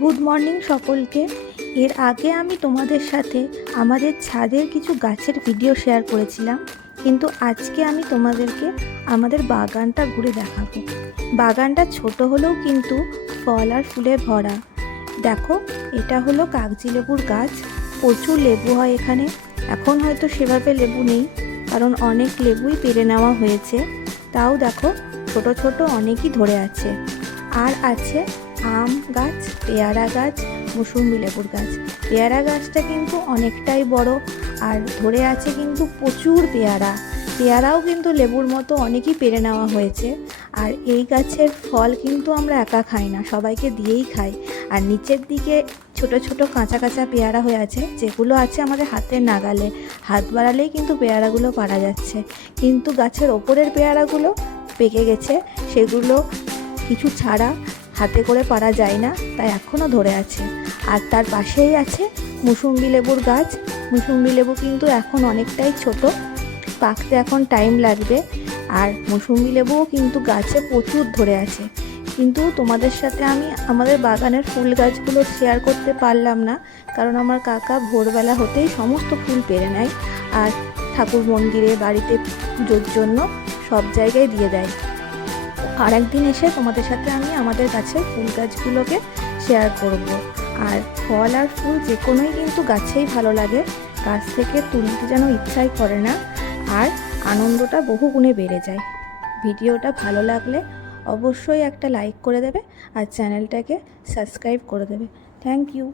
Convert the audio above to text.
Good morning সকলকে। এর আগে আমি তোমাদের সাথে আমাদের ছাদের কিছু গাছের ভিডিও শেয়ার করেছিলাম, কিন্তু আজকে আমি তোমাদেরকে আমাদের বাগানটা ঘুরে দেখাবো। বাগানটা ছোট হলেও কিন্তু ফল আর ফুলে ভরা। দেখো, এটা হলো কাগজি লেবুর গাছ। প্রচুর লেবু হয় এখানে। এখন হয়তো সেভাবে লেবু নেই, কারণ অনেক লেবুই পেরে নেওয়া হয়েছে। তাও দেখো, ছোট ছোট অনেকই ধরে আছে। আর আছে আম গাছ, পেয়ারা গাছ, মুসুম্বি লেবুর গাছ। পেয়ারা গাছটা কিন্তু অনেকটাই বড়, আর ধরে আছে কিন্তু প্রচুর পেয়ারা। পেয়ারাও কিন্তু লেবুর মতো অনেকই পেরে নেওয়া হয়েছে। আর এই গাছের ফল কিন্তু আমরা একা খাই না, সবাইকে দিয়েই খাই। আর নিচের দিকে ছোট ছোট কাঁচা কাঁচা পেয়ারা হয়ে আছে, যেগুলো আছে আমাদের হাতের নাগালে। হাত বাড়ালেই কিন্তু পেয়ারাগুলো পারা যাচ্ছে। কিন্তু গাছের ওপরের পেয়ারাগুলো পেকে গেছে, সেগুলো কিছু ছাড়া হাতে করে পারা যায় না, তাই এখনও ধরে আছে। আর তার পাশেই আছে মুসুম্বি লেবুর গাছ। মুসুম্বি লেবু কিন্তু এখন অনেকটাই ছোট, পাকতে এখন টাইম লাগবে। আর মুসুম্বি লেবুও কিন্তু গাছে প্রচুর ধরে আছে। কিন্তু তোমাদের সাথে আমি আমাদের বাগানের ফুল গাছগুলো শেয়ার করতে পারলাম না, কারণ আমার কাকা ভোরবেলা হতেই সমস্ত ফুল পেড়ে নেয়, আর ঠাকুর মন্দিরে, বাড়িতে পুজোর জন্য সব জায়গায় দিয়ে দেয়। আর একদিন এসে তোমাদের সাথে আমি আমাদের গাছের ফুল গাছগুলোকে শেয়ার করব। আর ফল আর ফুল যে কোনোই কিন্তু গাছেই ভালো লাগে, গাছ থেকে তুলতে যেন ইচ্ছাই করে না, আর আনন্দটা বহু গুণে বেড়ে যায়। ভিডিওটা ভালো লাগলে অবশ্যই একটা লাইক করে দেবে, আর চ্যানেলটাকে সাবস্ক্রাইব করে দেবে। Thank you.